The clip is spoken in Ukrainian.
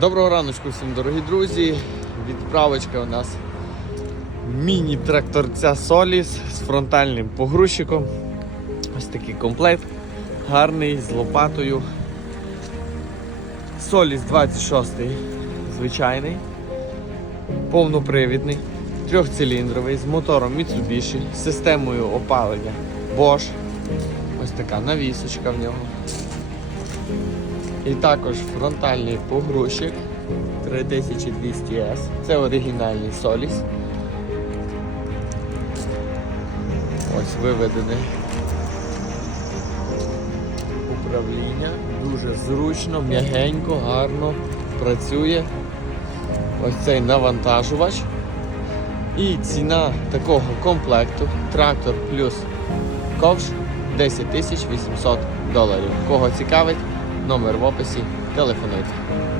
Доброго раночку всім, дорогі друзі. Відправочка у нас міні-тракторця Соліс з фронтальним погрузчиком. Ось такий комплект. Гарний, з лопатою. Соліс 26 звичайний, повнопривідний, трьохциліндровий, з мотором Mitsubishi, з системою опалення Bosch. Ось така навісочка в нього. І також фронтальний погрузчик 3200S. Це оригінальний Соліс. Ось виведене управління. Дуже зручно, м'ягенько, гарно працює. Ось цей навантажувач. І ціна такого комплекту трактор плюс ковш 10 800 доларів. Кого цікавить, номер в описі, телефонуйте.